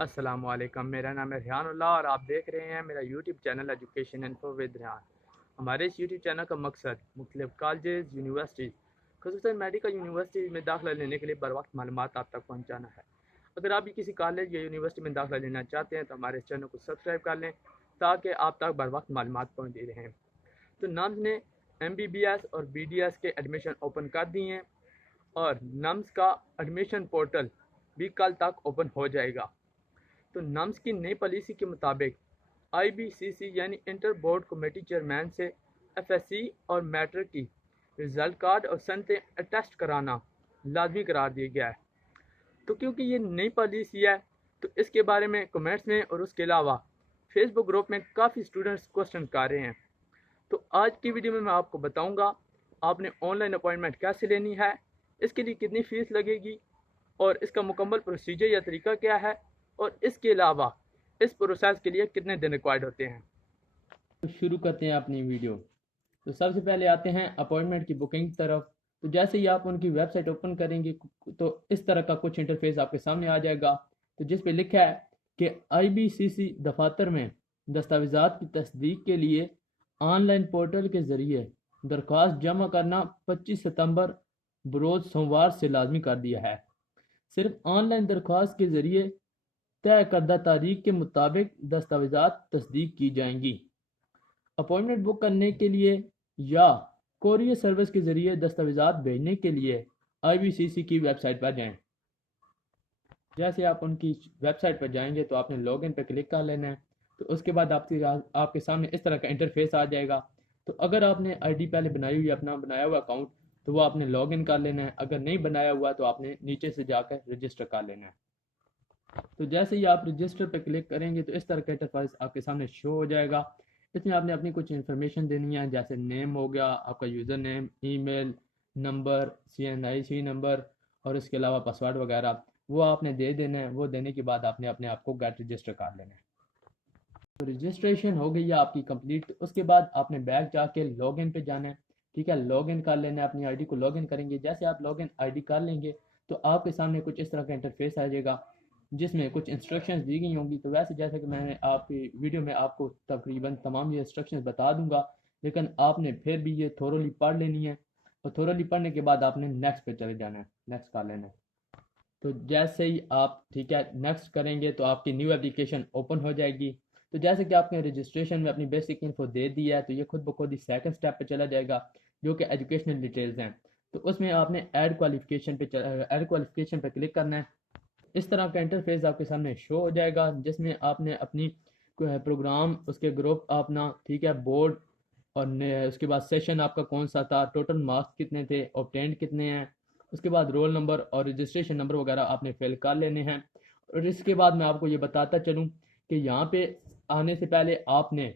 अस्सलामुअलैकुम, मेरा नाम है रिहानुल्लाह और आप देख रहे हैं मेरा YouTube channel education info with Rihan. हमारे इस यूट्यूब चैनल का मकसद मुख्तलिफ कॉलेजेस, यूनिवर्सिटीज़, खुसूसन मेडिकल यूनिवर्सिटी में दाखिला लेने के लिए बर वक्त मालूमात आप तक पहुँचाना है। अगर आप भी किसी कॉलेज या यूनिवर्सिटी में दाखिला लेना चाहते हैं तो हमारे इस चैनल को सब्सक्राइब कर लें ताकि आप तक बर वक्त मालूमात पहुँचती रहें। तो नम्स ने MBBS और BDS के एडमिशन ओपन कर दिए हैं और नम्स का एडमिशन पोर्टल भी कल तक ओपन हो जाएगा। तो नम्स की नई पॉलिसी के मुताबिक IBCC यानी इंटर बोर्ड कमेटी चेयरमैन से FSC और मैट्रिक की रिजल्ट कार्ड और सनतें अटेस्ट कराना लाजमी करार दिया गया है। तो क्योंकि ये नई पॉलिसी है तो इसके बारे में कमेंट्स में और उसके अलावा फेसबुक ग्रुप में काफ़ी स्टूडेंट्स क्वेश्चन कर रहे हैं। तो आज की वीडियो में मैं आपको बताऊंगा आपने ऑनलाइन अपॉइंटमेंट कैसे लेनी है, इसके लिए कितनी फ़ीस लगेगी और इसका मुकम्मल प्रोसीजर या तरीका क्या है और इसके अलावा इस प्रोसेस के लिए कितने दिन रिक्वायर्ड होते हैं। तो शुरू करते हैं अपनी वीडियो। तो सबसे पहले आते हैं अपॉइंटमेंट की बुकिंग की तरफ। तो जैसे ही आप उनकी वेबसाइट ओपन करेंगे तो इस तरह का कुछ इंटरफेस आपके सामने आ जाएगा। तो जिस पे लिखा है कि IBCC दफातर में दस्तावेज़ात की तस्दीक के लिए ऑनलाइन पोर्टल के ज़रिए दरख्वास्त जमा करना 25 सितंबर बरोज़ सोमवार से लाजमी कर दिया है। सिर्फ ऑनलाइन दरख्वास्त के ज़रिए तय करदा तारीख के मुताबिक दस्तावेज़ात तस्दीक की जाएंगी। अपॉइंटमेंट बुक करने के लिए या कोरियर सर्विस के ज़रिए दस्तावेज़ात भेजने के लिए IBCC की वेबसाइट पर जाएं। जैसे आप उनकी वेबसाइट पर जाएंगे तो आपने लॉगिन पर क्लिक कर लेना है। तो उसके बाद आपके सामने इस तरह का इंटरफेस आ जाएगा। तो अगर आपने ID पहले बनाई हुई अपना बनाया हुआ अकाउंट तो वो आपने लॉगिन कर लेना है। अगर नहीं बनाया हुआ तो आपने नीचे से जाकर रजिस्टर कर लेना है। तो जैसे ही आप रजिस्टर पर क्लिक करेंगे तो इस तरह का इंटरफेस आपके सामने शो हो जाएगा। इसमें आपने अपनी कुछ इन्फॉर्मेशन देनी है, जैसे नेम हो गया, आपका user name, email number, CNIC number और इसके अलावा पासवर्ड वगैरह वो आपने दे देना है। वो देने के बाद आपने अपने आप को गेट रजिस्टर कर लेना है। तो रजिस्ट्रेशन हो गई है आपकी कंप्लीट। तो उसके बाद आपने बैक जाके लॉगिन पे जाना है। ठीक है, लॉगिन कर लेना है, अपनी ID को लॉगिन करेंगे। जैसे आप लॉगिन ID कर लेंगे तो आपके सामने कुछ इस तरह का इंटरफेस आ जाएगा जिसमें कुछ इंस्ट्रक्शंस दी गई होंगी। तो वैसे जैसे कि मैंने आपकी वीडियो में आपको तकरीबन तमाम ये इंस्ट्रक्शंस बता दूंगा, लेकिन आपने फिर भी ये थोरोली पढ़ लेनी है और थोरोली पढ़ने के बाद आपने नेक्स्ट पे चले जाना है, नेक्स्ट कर लेना है। तो जैसे ही आप ठीक है नेक्स्ट करेंगे तो आपकी न्यू एप्लीकेशन ओपन हो जाएगी। तो जैसे कि आपने रजिस्ट्रेशन में अपनी बेसिक इन्फो दे दी है तो ये खुद ब खुद ही सेकंड स्टेप पे चला जाएगा जो कि एजुकेशनल डिटेल्स हैं। तो उसमें आपने ऐड क्वालिफिकेशन पे क्लिक करना है। इस तरह का इंटरफेस आपके सामने शो हो जाएगा जिसमें आपने अपनी प्रोग्राम, उसके ग्रुप अपना, ठीक है, बोर्ड और उसके बाद सेशन आपका कौन सा था, टोटल मार्क्स कितने थे, ऑब्टेंड कितने हैं, उसके बाद रोल नंबर और रजिस्ट्रेशन नंबर वगैरह आपने फिल कर लेने हैं। और इसके बाद मैं आपको ये बताता चलूँ कि यहाँ पे आने से पहले आपने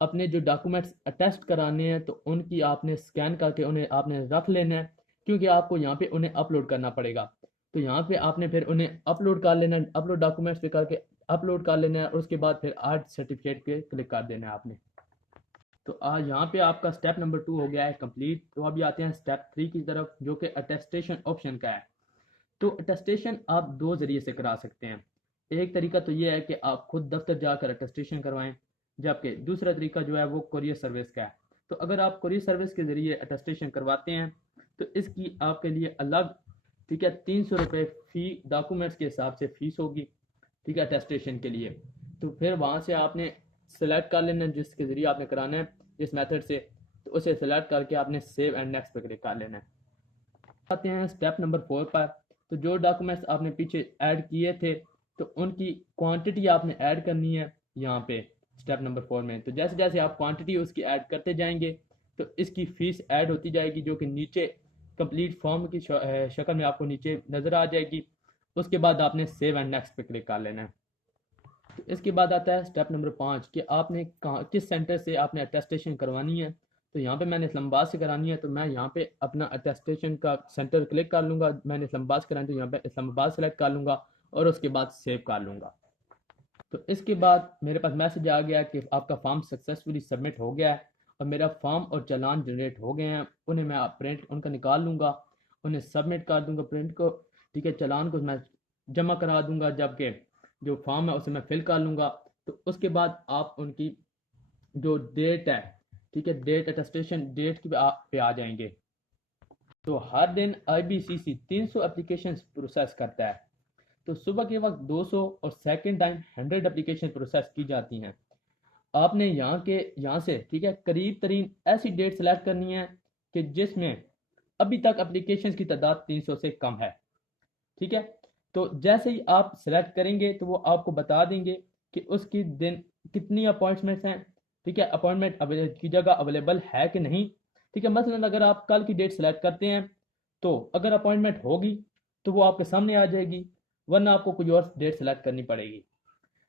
अपने जो डॉक्यूमेंट्स अटेस्ट कराने हैं तो उनकी आपने स्कैन करके उन्हें आपने रख लेना है, क्योंकि आपको यहाँ पे उन्हें अपलोड करना पड़ेगा। तो यहाँ पे आपने फिर उन्हें अपलोड कर लेना है, अपलोड डॉक्यूमेंट्स पे करके अपलोड कर लेना है और उसके बाद फिर आर्ट सर्टिफिकेट पे क्लिक कर देना है आपने। तो आज यहाँ पे आपका स्टेप नंबर 2 हो गया है कंप्लीट। तो अभी आते हैं स्टेप 3 की तरफ जो कि अटेस्टेशन ऑप्शन का है। तो अटेस्टेशन आप दो ज़रिए से करा सकते हैं। एक तरीका तो ये है कि आप खुद दफ्तर जाकर अटेस्टेशन करवाएं, जबकि दूसरा तरीका जो है वो कोरियर सर्विस का है। तो अगर आप कोरियर सर्विस के ज़रिए अटेस्टेशन करवाते हैं तो इसकी आपके लिए अलग, ठीक है, 300 रुपये फ़ी डॉक्यूमेंट्स के हिसाब से फ़ीस होगी, ठीक है, अटेस्टेशन के लिए। तो फिर वहाँ से आपने सेलेक्ट कर लेना जिसके ज़रिए आपने कराना है, जिस मेथड से, तो उसे सेलेक्ट करके आपने सेव एंड नेक्स्ट पे क्लिक कर लेना है। आते हैं स्टेप नंबर 4 पर। तो जो डॉक्यूमेंट्स आपने पीछे ऐड किए थे तो उनकी क्वांटिटी आपने ऐड करनी है यहाँ पे स्टेप नंबर 4 में। तो जैसे जैसे आप क्वांटिटी उसकी ऐड करते जाएंगे तो इसकी फ़ीस ऐड होती जाएगी जो कि नीचे कंप्लीट फॉर्म की शक्ल में आपको नीचे नज़र आ जाएगी। उसके बाद आपने सेव एंड नेक्स्ट पे क्लिक कर लेना है। तो इसके बाद आता है स्टेप नंबर 5 कि आपने कहाँ किस सेंटर से आपने अटेस्टेशन करवानी है। तो यहाँ पे मैंने इस्लामाबाद से करानी है तो मैं यहाँ पे अपना अटेस्टेशन का सेंटर क्लिक कर लूँगा। मैंने इस्लामाबाद से करानी तो यहाँ पे इस्लामाबाद सेलेक्ट कर लूँगा और उसके बाद सेव कर लूँगा। तो इसके बाद मेरे पास मैसेज आ गया कि आपका फॉर्म सक्सेसफुली सबमिट हो गया है और मेरा फॉर्म और चालान जनरेट हो गए हैं। उन्हें मैं प्रिंट उनका निकाल लूँगा, उन्हें सबमिट कर दूँगा प्रिंट को, ठीक है। चालान को मैं जमा करा दूँगा, जबकि जो फॉर्म है उसे मैं फिल कर लूँगा। तो उसके बाद आप उनकी जो डेट है, ठीक है, डेट अटेस्टेशन डेट की पे आ जाएंगे। तो हर दिन IBCC 300 एप्लीकेशन प्रोसेस करता है। तो सुबह के वक्त 200 और सेकेंड टाइम 100 एप्लीकेशन प्रोसेस की जाती हैं। आपने यहाँ से, ठीक है, करीब तरीन ऐसी डेट सेलेक्ट करनी है कि जिसमें अभी तक एप्लीकेशन की तादाद 300 से कम है। ठीक है, तो जैसे ही आप सेलेक्ट करेंगे तो वो आपको बता देंगे कि उसकी दिन कितनी अपॉइंटमेंट्स हैं। ठीक है, अपॉइंटमेंट की जगह अवेलेबल है कि नहीं। ठीक है, मसलन अगर आप कल की डेट सेलेक्ट करते हैं तो अगर अपॉइंटमेंट होगी तो वो आपके सामने आ जाएगी, वरना आपको कोई और डेट सेलेक्ट करनी पड़ेगी।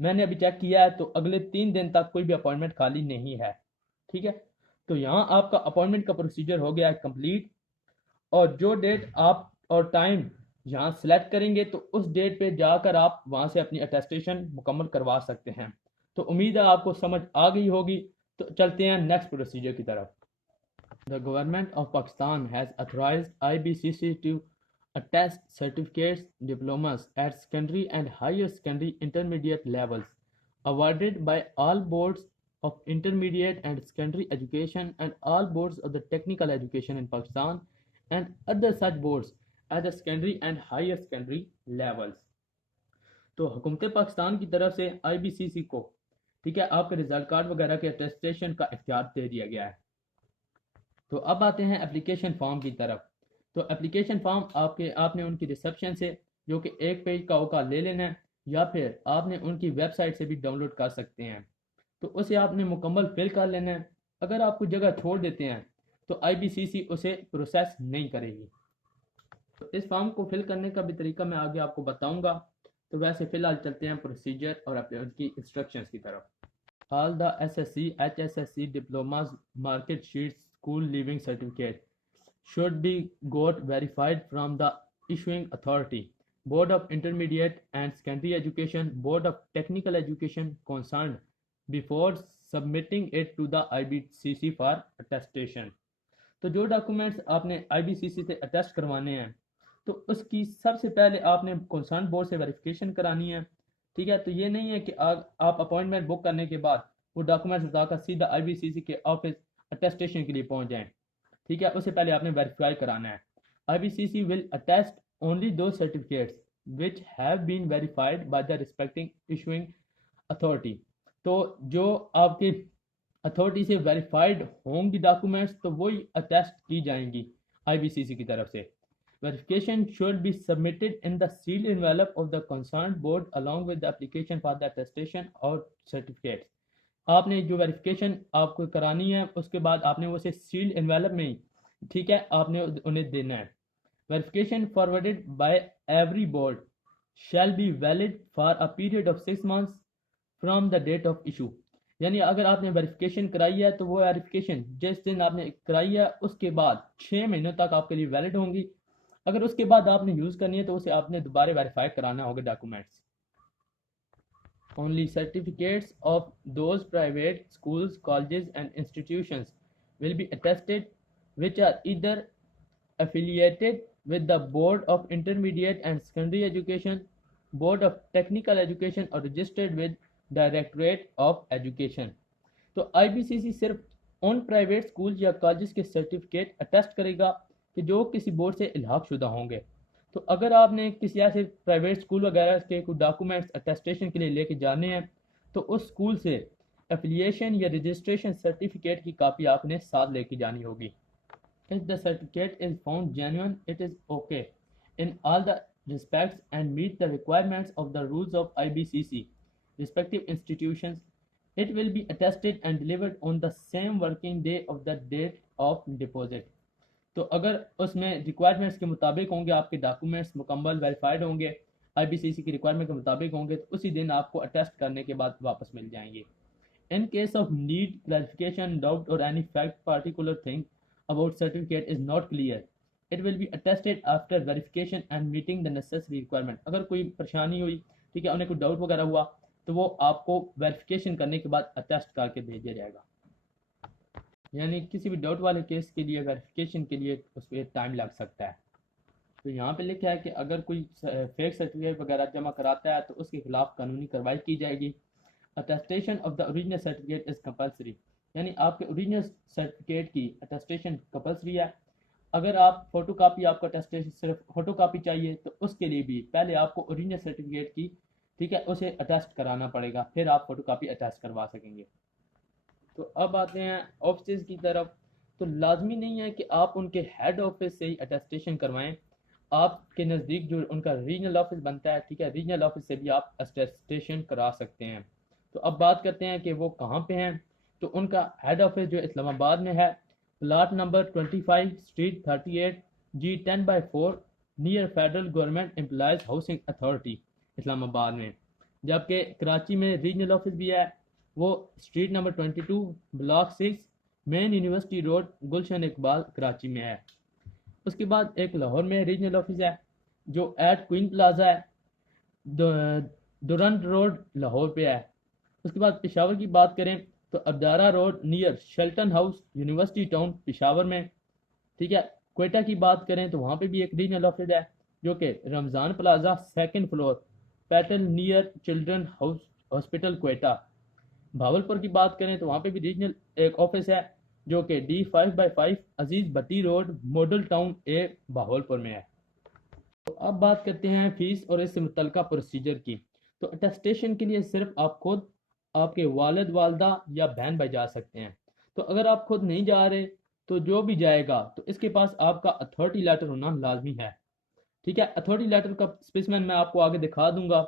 मैंने अभी चेक किया है तो अगले 3 दिन तक कोई भी अपॉइंटमेंट खाली नहीं है। ठीक है, तो यहाँ आपका अपॉइंटमेंट का प्रोसीजर हो गया है कंप्लीट। और जो डेट आप और टाइम यहाँ सेलेक्ट करेंगे तो उस डेट पे जाकर आप वहाँ से अपनी अटेस्टेशन मुकम्मल करवा सकते हैं। तो उम्मीद है आपको समझ आ गई होगी। तो चलते हैं नेक्स्ट प्रोसीजर की तरफ। The government of Pakistan has authorized IBCC to attest certificates, diplomas at secondary and higher secondary intermediate levels awarded by all boards of intermediate and secondary education and all boards of the technical education in Pakistan and other such boards at the secondary and higher secondary levels। तो हुकूमत पाकिस्तान की तरफ से IBCC को, ठीक है, आपके result card वगैरह के अटेस्टेशन का इख्तियार दे दिया गया है। तो अब आते हैं एप्लीकेशन फॉर्म की तरफ। तो एप्लीकेशन फॉर्म आपने उनकी रिसेप्शन से, जो कि एक पेज का होगा, ले लेना है, या फिर आपने उनकी वेबसाइट से भी डाउनलोड कर सकते हैं। तो उसे आपने मुकम्मल फिल कर लेना है। अगर आप कुछ जगह छोड़ देते हैं तो IBCC उसे प्रोसेस नहीं करेगी। तो इस फॉर्म को फिल करने का भी तरीका मैं आगे आपको बताऊंगा। तो वैसे फ़िलहाल चलते हैं प्रोसीजर और अपने उनकी इंस्ट्रक्शंस की तरफ। All the SSC, HSSC diplomas, market sheets, school leaving certificate should be got verified from the issuing authority, Board of Intermediate and Secondary Education, Board of Technical Education concerned before submitting it to the IBCC for attestation। तो जो documents आपने IBCC से attest करवाने हैं तो उसकी सबसे पहले आपने कंसर्न बोर्ड से वेरिफिकेशन करानी है। ठीक है, तो ये नहीं है कि आप अपॉइंटमेंट बुक करने के बाद वो डॉक्यूमेंट्स उठाकर सीधा IBCC के ऑफिस अटेस्टेशन के लिए पहुंच जाएं। ठीक है, उससे पहले आपने वेरीफाई कराना है। IBCC विल अटेस्ट ओनली दो certificates which have been verified by the respecting issuing authority. तो जो आपकी अथॉरिटी से वेरीफाइड होंगी डॉक्यूमेंट्स तो वही अटेस्ट की जाएंगी IBCC की तरफ से। Verification should be submitted in the sealed envelope of the concerned board along with the application for the attestation or certificates। आपने जो वेरिफिकेशन आपको करानी है उसके बाद आपने उसे सील्ड एनवेलप में ही, ठीक है, आपने उन्हें देना है। Verification forwarded by every board shall be valid for a period of 6 months from the date of issue. यानी अगर आपने वेरिफिकेशन कराई है तो वो वेरिफिकेशन जिस दिन आपने कराई है उसके बाद 6 महीनों तक आपके लिए वैलिड होंगी। अगर उसके बाद आपने यूज़ करनी है तो उसे आपने दोबारा वेरीफाई कराना होगा documents. Only certificates of those private schools, colleges and institutions will be attested which are either affiliated with the Board of Intermediate and Secondary Education, Board of Technical Education or registered with Directorate of Education। तो IBCC सिर्फ उन private school या college के certificate attest करेगा कि जो किसी board से इल्हाक शुदा होंगे। तो अगर आपने किसी ऐसे प्राइवेट स्कूल वगैरह के कुछ डॉक्यूमेंट्स अटेस्टेशन के लिए लेके जाने हैं तो उस स्कूल से एफिलिएशन या रजिस्ट्रेशन सर्टिफिकेट की कापी आपने साथ लेके जानी होगी। If the certificate is found genuine, it is okay in all the respects and meet the requirements of the rules of IBCC, respective institutions. It will be attested and delivered on the same working day of the date of deposit। तो अगर उसमें requirements के मुताबिक होंगे, आपके documents मुकम्मल verified होंगे, IBCC की रिक्वायरमेंट के मुताबिक होंगे, तो उसी दिन आपको अटेस्ट करने के बाद वापस मिल जाएंगे। In case of need, clarification, doubt or any fact particular thing about certificate is not clear, it will be attested after verification and meeting the necessary requirement। अगर कोई परेशानी हुई, ठीक है, उन्हें कोई डाउट वगैरह हुआ तो वो आपको वेरिफिकेशन करने के बाद अटेस्ट करके भेजा जाएगा। यानी किसी भी डाउट वाले केस के लिए वेरिफिकेशन के लिए उस पर टाइम लग सकता है। तो यहाँ पे लिखा है कि अगर कोई फेक सर्टिफिकेट वगैरह जमा कराता है तो उसके खिलाफ कानूनी कार्रवाई की जाएगी। Attestation of the original certificate is compulsory, यानी आपके ओरिजिनल सर्टिफिकेट की अटेस्टेशन कंपलसरी है। अगर आप फोटो कापी, आपको अटेस्टेशन सिर्फ फोटो कापी चाहिए तो उसके लिए भी पहले आपको ओरिजिनल सर्टिफिकेट की, ठीक है, उसे अटेस्ट कराना पड़ेगा, फिर आप फोटो कापी अटेस्ट करवा सकेंगे। तो अब आते हैं ऑफिस की तरफ। तो लाजमी नहीं है कि आप उनके हेड ऑफिस से ही अटेस्टेशन करवाएं, आपके नज़दीक जो उनका रीजनल ऑफिस बनता है, ठीक है, रीजनल ऑफिस से भी आप अटेस्टेशन करा सकते हैं। तो अब बात करते हैं कि वो कहाँ पे हैं। तो उनका हेड ऑफिस जो इस्लामाबाद में है, plot number 25 street 38 G10/4 near federal government employees housing authority Islamabad में। जबकि कराची में रीजनल ऑफिस भी है, वो street number 22 block 6 main university road Gulshan Iqbal Karachi में है। उसके बाद एक लाहौर में रीजनल ऑफिस है जो एट क्वीन प्लाजा है, दुरंत रोड लाहौर पे है। उसके बाद पेशावर की बात करें तो Abdara road near Shelton house university town Peshawar में, ठीक है। क्वेटा की बात करें तो वहाँ पे भी एक रीजनल ऑफिस है जो कि Ramzan plaza 2nd floor petal near children house hospital Quetta. Bahawalpur की बात करें तो वहाँ पे भी रीजनल एक ऑफिस है जो कि D5/5 अजीज भट्टी रोड मॉडल टाउन ए भावलपुर में है। तो अब बात करते हैं फीस और इससे मुतल्लिका प्रोसीजर की। तो अटेस्टेशन के लिए सिर्फ आप खुद, आपके वालिद वालदा या बहन भाई जा सकते हैं। तो अगर आप खुद नहीं जा रहे तो जो भी जाएगा तो इसके पास आपका अथॉरिटी लेटर होना लाजमी है, ठीक है। अथॉरिटी लेटर का स्पेसिमेन मैं आपको आगे दिखा दूंगा।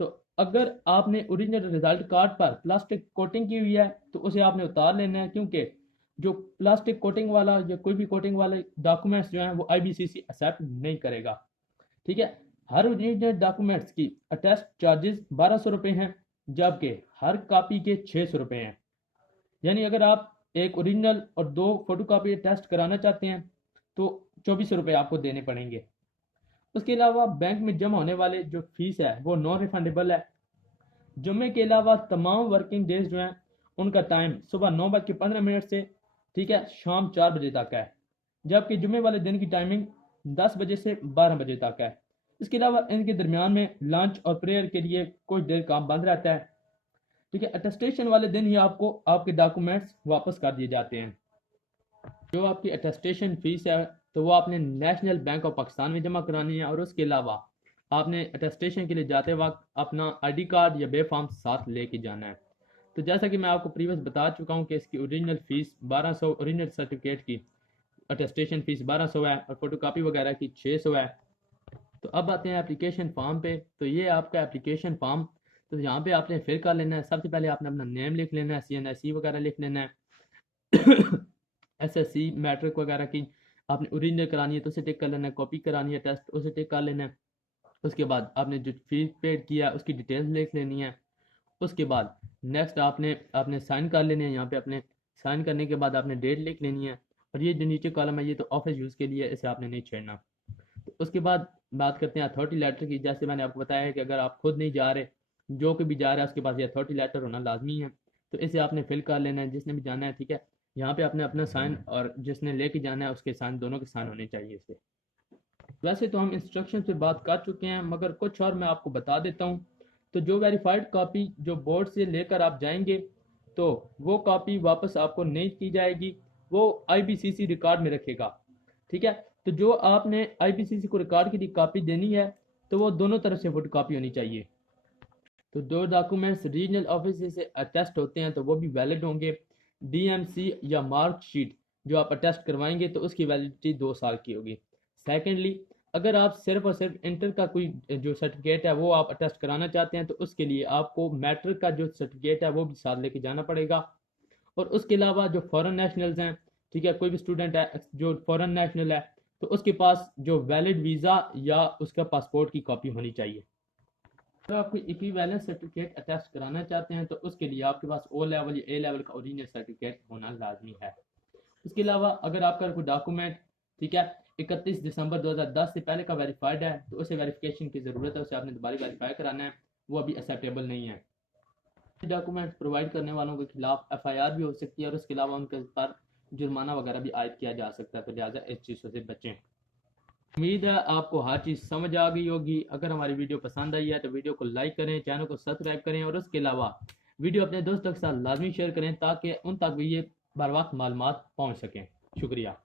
तो अगर आपने ओरिजिनल रिजल्ट कार्ड पर प्लास्टिक कोटिंग की हुई है तो उसे आपने उतार लेना है, क्योंकि जो प्लास्टिक कोटिंग वाला या कोई भी कोटिंग वाले डॉक्यूमेंट्स जो हैं वो IBCC एक्सेप्ट नहीं करेगा, ठीक है। हर ओरिजिनल डॉक्यूमेंट्स की अटेस्ट चार्जेस 1200 रुपये हैं, जबकि हर कॉपी के 600 रुपये हैं। यानी अगर आप एक ओरिजिनल और 2 फोटो कापी टेस्ट कराना चाहते हैं तो 2400 रुपये आपको देने पड़ेंगे। उसके अलावा बैंक में जमा होने वाले जो फीस है वो नॉन रिफंडेबल है। जुम्मे के अलावा तमाम वर्किंग डेज जो हैं उनका टाइम सुबह 9:15 से, ठीक है, शाम 4 बजे तक है, जबकि जुम्मे वाले दिन की टाइमिंग 10 बजे से 12 बजे तक है। इसके अलावा इनके दरमियान में लंच और प्रेयर के लिए कुछ देर काम बंद रहता है, ठीक है। अटेस्टेशन वाले दिन ही आपको आपके डॉक्यूमेंट्स वापस कर दिए जाते हैं। जो आपकी अटेस्टेशन फीस है तो वो आपने नेशनल बैंक ऑफ पाकिस्तान में जमा करानी है, और उसके अलावा आपने अटेस्टेशन के लिए जाते वक्त अपना ID कार्ड या बे फॉर्म साथ लेके जाना है। तो जैसा कि मैं आपको प्रीवियस बता चुका हूँ कि इसकी ओरिजिनल फ़ीस 1200, ओरिजिनल सर्टिफिकेट की अटेस्टेशन फ़ीस 1200 है और फोटोकॉपी वगैरह की 600 है। तो अब आते हैं एप्लीकेशन फॉर्म पे। तो ये आपका एप्लीकेशन फॉर्म, तो यहाँ पे आपने फिल कर लेना है। सबसे पहले आपने अपना नेम लिख लेना है, CNSE वगैरह लिख लेना है SSC मैट्रिक वगैरह की आपने ओरिजिनल करानी है तो उसे टिक कर लेना है, कॉपी करानी है टेस्ट उसे टिक कर लेना है। उसके बाद आपने जो फीस पेड किया उसकी डिटेल्स लिख लेनी है। उसके बाद नेक्स्ट आपने आपने साइन कर लेने हैं। यहाँ पे आपने साइन करने के बाद आपने डेट लिख लेनी है, और ये जो नीचे कॉलम है ये तो ऑफिस यूज़ के लिए, इसे आपने नहीं छेड़ना। तो उसके बाद बात करते हैं अथॉरिटी लेटर की। जैसे मैंने आपको बताया है कि अगर आप खुद नहीं जा रहे, जो कोई भी जा रहा है उसके पास ये अथॉरिटी लेटर होना लाजमी है, तो इसे आपने फिल कर लेना है जिसने भी जाना है, ठीक है। यहाँ पे आपने अपना साइन और जिसने लेके जाना है उसके साइन, दोनों के साइन होने चाहिए इसे। वैसे तो हम इंस्ट्रक्शन पे बात कर चुके हैं, मगर कुछ और मैं आपको बता देता हूँ। तो जो वेरीफाइड कॉपी जो बोर्ड से लेकर आप जाएंगे तो वो कॉपी वापस आपको नहीं की जाएगी, वो IBCC रिकॉर्ड में रखेगा, ठीक है। तो जो आपने IBCC को रिकॉर्ड की कॉपी देनी है तो वो दोनों तरफ से फोटो कॉपी होनी चाहिए। तो जो डॉक्यूमेंट्स रीजनल ऑफिस से अटेस्ट होते हैं तो वो भी वैलिड होंगे। DMC या मार्कशीट जो आप अटेस्ट करवाएंगे तो उसकी वैलिडिटी 2 साल की होगी। सेकेंडली, अगर आप सिर्फ और सिर्फ इंटर का कोई जो सर्टिफिकेट है वो आप अटेस्ट कराना चाहते हैं तो उसके लिए आपको मैट्रिक का जो सर्टिफिकेट है वो भी साथ लेके जाना पड़ेगा। और उसके अलावा जो फॉरेन नेशनल्स हैं, ठीक है, कोई भी स्टूडेंट है जो फॉरेन नेशनल है तो उसके पास जो वैलिड वीज़ा या उसका पासपोर्ट की कॉपी होनी चाहिए। अगर आप कोई इक्विवेलेंस सर्टिफिकेट अटेस्ट कराना चाहते हैं तो उसके लिए आपके पास O लेवल या A लेवल का ओरिजिनल सर्टिफिकेट होना लाजमी है। इसके अलावा अगर आपका कोई डॉक्यूमेंट, ठीक है, 31 दिसंबर 2010 से पहले का वेरीफाइड है तो उसे वेरिफिकेशन की ज़रूरत है, उसे आपने दोबारा वेरीफाई कराना है, वो अभी एक्सेप्टेबल नहीं है। डॉक्यूमेंट्स प्रोवाइड करने वालों के खिलाफ FIR भी हो सकती है और उसके अलावा उनके पर जुर्माना वगैरह भी आयद किया जा सकता है, तो लिहाजा इस चीज़ों से बचें। उम्मीद है आपको हर चीज़ समझ आ गई होगी। अगर हमारी वीडियो पसंद आई है तो वीडियो को लाइक करें, चैनल को सब्सक्राइब करें और उसके अलावा वीडियो अपने दोस्तों के साथ लाजमी शेयर करें ताकि उन तक भी ये बर वक्त मालूमात पहुँच सकें। शुक्रिया।